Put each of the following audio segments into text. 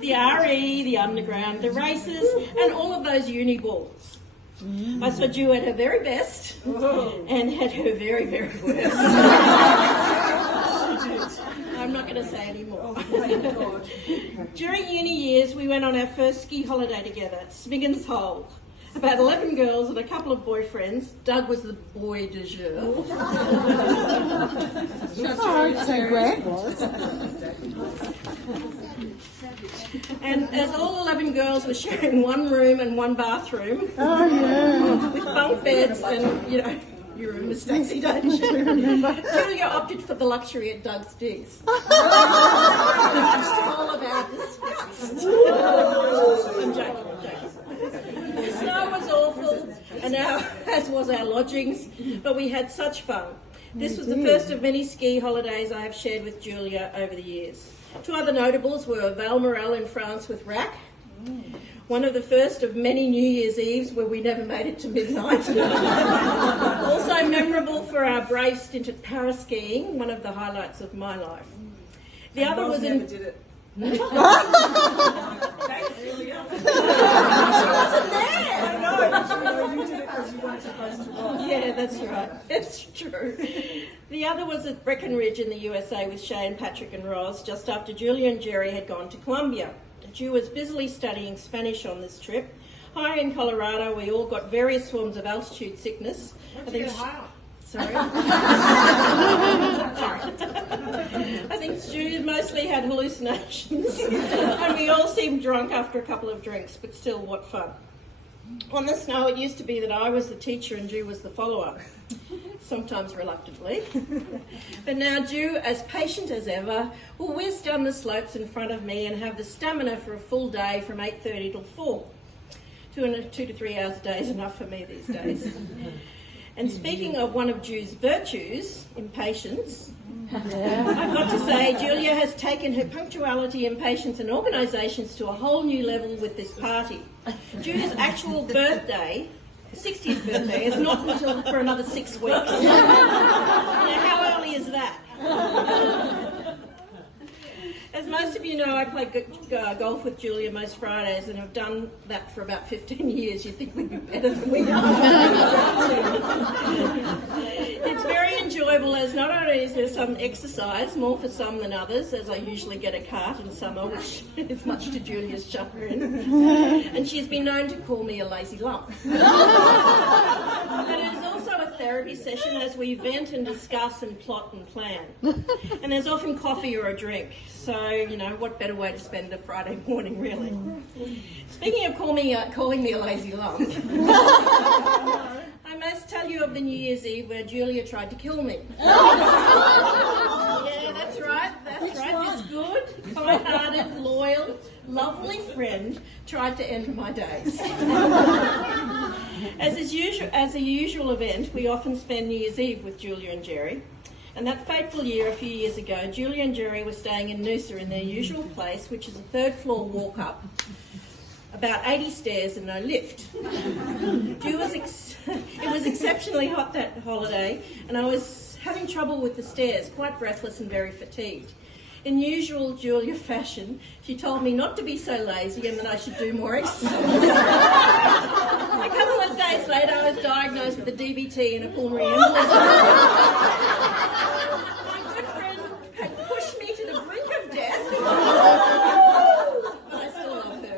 the RE, the underground, the races, and all of those uni balls. I saw Ju at her very best and at her very, very worst. I'm not going to say any more. During uni years, we went on our first ski holiday together, Smiggins Hole. About 11 girls and a couple of boyfriends. Doug was the boy de jour. So Greg was. And as all 11 girls were sharing one room and one bathroom, with bunk beds and, you remember Stacey, don't you? Julia opted for the luxury at Doug's Digs. All about this. I'm joking. The snow was awful, and as was our lodgings, but we had such fun. This was the first of many ski holidays I have shared with Julia over the years. Two other notables were Valmorel in France with Rack, one of the first of many New Year's Eves where we never made it to midnight. Also memorable for our brave stint at para-skiing, one of the highlights of my life. The other was in... Did it. Thanks, Julia. I know, you did it because you weren't supposed to watch. Yeah, that's right. It's true. The other was at Breckenridge in the USA with Shay and Patrick and Roz, just after Julia and Jerry had gone to Columbia. Ju was busily studying Spanish on this trip. Higher in Colorado, we all got various forms of altitude sickness. Sorry. I think Ju mostly had hallucinations, and we all seemed drunk after a couple of drinks, but still, what fun. On the snow, it used to be that I was the teacher and Ju was the follower, sometimes reluctantly. But now Ju, as patient as ever, will whiz down the slopes in front of me and have the stamina for a full day from 8:30 till 4. 2 to 3 hours a day is enough for me these days. And speaking of one of Ju's virtues, impatience, I've got to say Julia has taken her punctuality, impatience and organisations to a whole new level with this party. Ju's actual birthday, 60th birthday, is not until for another 6 weeks. Now, how early is that? As most of you know, I play golf with Julia most Fridays and have done that for about 15 years. You'd think we'd be better than we are. It's very enjoyable as not only is there some exercise, more for some than others, as I usually get a cart in summer, which is much to Julia's chagrin. And she's been known to call me a lazy lump. But it is also a therapy session as we vent and discuss and plot and plan. And there's often coffee or a drink. So, what better way to spend a Friday morning, really? Speaking of calling me a lazy lump, I must tell you of the New Year's Eve where Julia tried to kill me. Yeah, that's right. This good, kind-hearted, loyal, lovely friend tried to end my days. As a usual event, we often spend New Year's Eve with Julia and Jerry. And that fateful year, a few years ago, Julia and Jerry were staying in Noosa in their usual place, which is a third-floor walk-up, about 80 stairs and no lift. It was exceptionally hot that holiday, and I was having trouble with the stairs, quite breathless and very fatigued. In usual Julia fashion, she told me not to be so lazy and that I should do more exercise. A couple of days later, I was diagnosed with a DVT and a pulmonary embolism. My good friend had pushed me to the brink of death, but I still love her.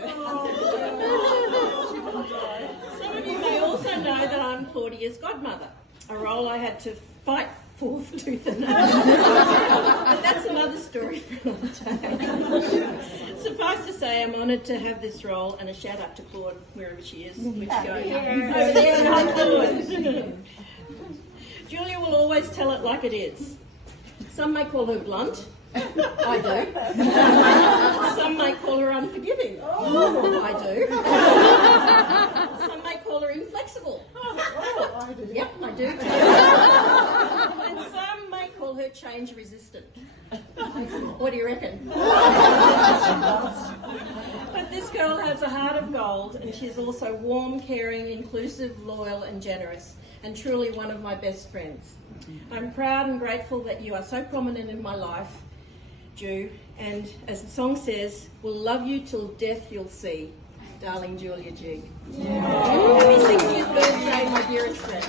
Some of you may also know that I'm Claudia's godmother, a role I had to fight for tooth and nail. But that's another story for another day. Suffice to say, I'm honoured to have this role, and a shout out to Claude, wherever she is. Which over there, Claude. Julia will always tell it like it is. Some may call her blunt. I do. Some may call her unforgiving. I do. Some may call her inflexible. I do. Yep, I do. And some may call her change resistant. What do you reckon? But this girl has a heart of gold, and she's also warm, caring, inclusive, loyal and generous, and truly one of my best friends. I'm proud and grateful that you are so prominent in my life, Ju, and as the song says, we'll love you till death you'll see, darling Julia Jig. Happy 60th birthday, my dearest friend.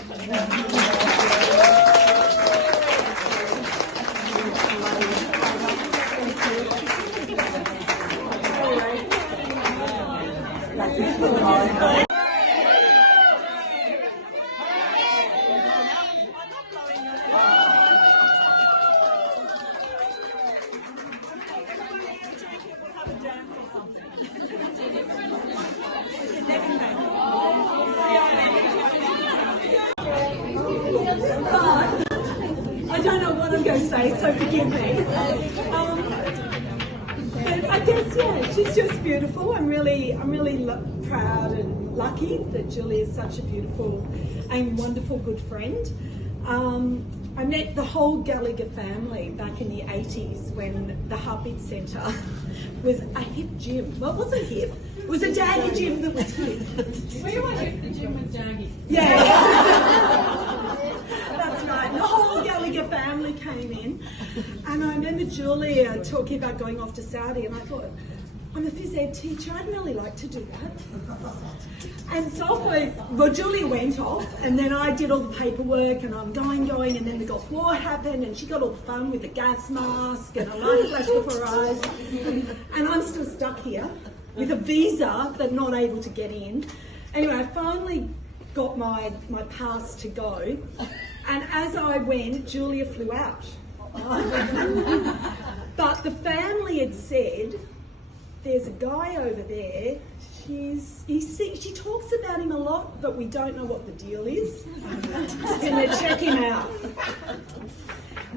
I don't know what I'm going to say, so forgive me. But I guess, yeah, she's just beautiful. I'm really proud and lucky that Julie is such a beautiful and wonderful good friend. I met the whole Gallagher family back in the 80s when the Heartbeat Centre was a hip gym. Well, it wasn't hip. It was a daggy gym that was hip. We went to the gym with Daggy. Yeah. That's right. The whole Gallagher family came in. And I remember Julia talking about going off to Saudi, and I thought, I'm a phys ed teacher, I'd really like to do that. And so Julia went off, and then I did all the paperwork, and I'm going, and then the Gulf War happened, and she got all fun with the gas mask, and a light flashed before her eyes. And I'm still stuck here with a visa, but not able to get in. Anyway, I finally got my pass to go, and as I went, Julia flew out. But the family had said, there's a guy over there, she talks about him a lot, but we don't know what the deal is. Can they check him out?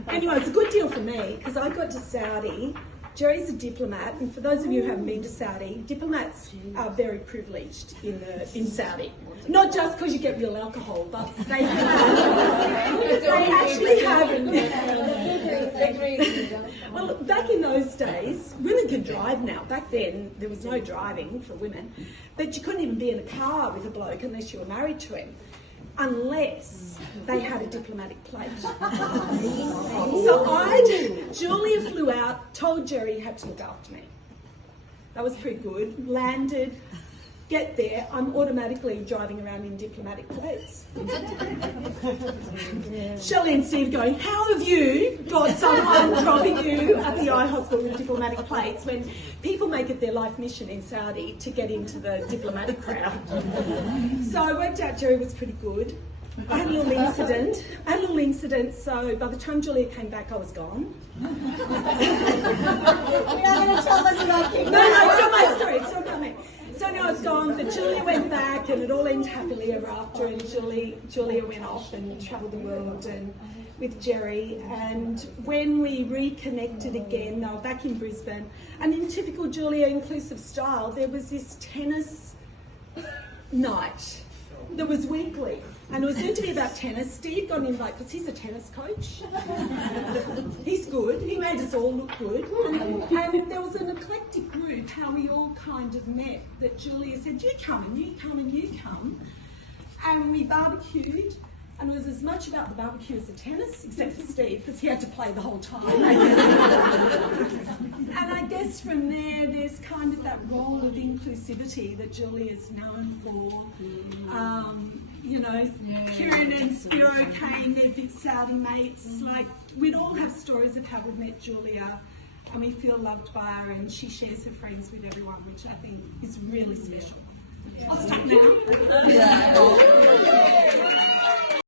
Anyway, it's a good deal for me, because I got to Saudi. Jerry's a diplomat, and for those of you who haven't been to Saudi, diplomats are very privileged in Saudi. Not just because you get real alcohol, but they actually have. Well, back in those days, women could drive now. Back then, there was no driving for women, but you couldn't even be in a car with a bloke unless you were married to him, unless they had a diplomatic plate. So Julia flew out, told Jerry he had to look after me. That was pretty good. Landed, get there, I'm automatically driving around in diplomatic plates. Shelley and Steve going, how have you got someone dropping you at the eye hospital with diplomatic plates when people make it their life mission in Saudi to get into the diplomatic crowd? So I worked out Jerry was pretty good. I had a little incident, so by the time Julia came back, I was gone. We're not going to tell us about it. No, it's not my story, it's not about me. So no, I was gone, but Julia went back, and it all ended happily ever after, and Julia went off and travelled the world and with Jerry, and when we reconnected again, they were back in Brisbane, and in typical Julia inclusive style, there was this tennis night that was weekly. And it was meant to be about tennis. Steve got an invite because he's a tennis coach. He's good. He made us all look good. And there was an eclectic group, how we all kind of met, that Julia said, you come and you come and you come. And we barbecued. And it was as much about the barbecue as the tennis, except for Steve, because he had to play the whole time. And I guess from there, there's kind of that role of inclusivity that Julie is known for. You know, Kieran and Spiro came, they're big Saudi mates. Like, we'd all have stories of how we met Julia, and we feel loved by her, and she shares her friends with everyone, which I think is really special. I'll stop now.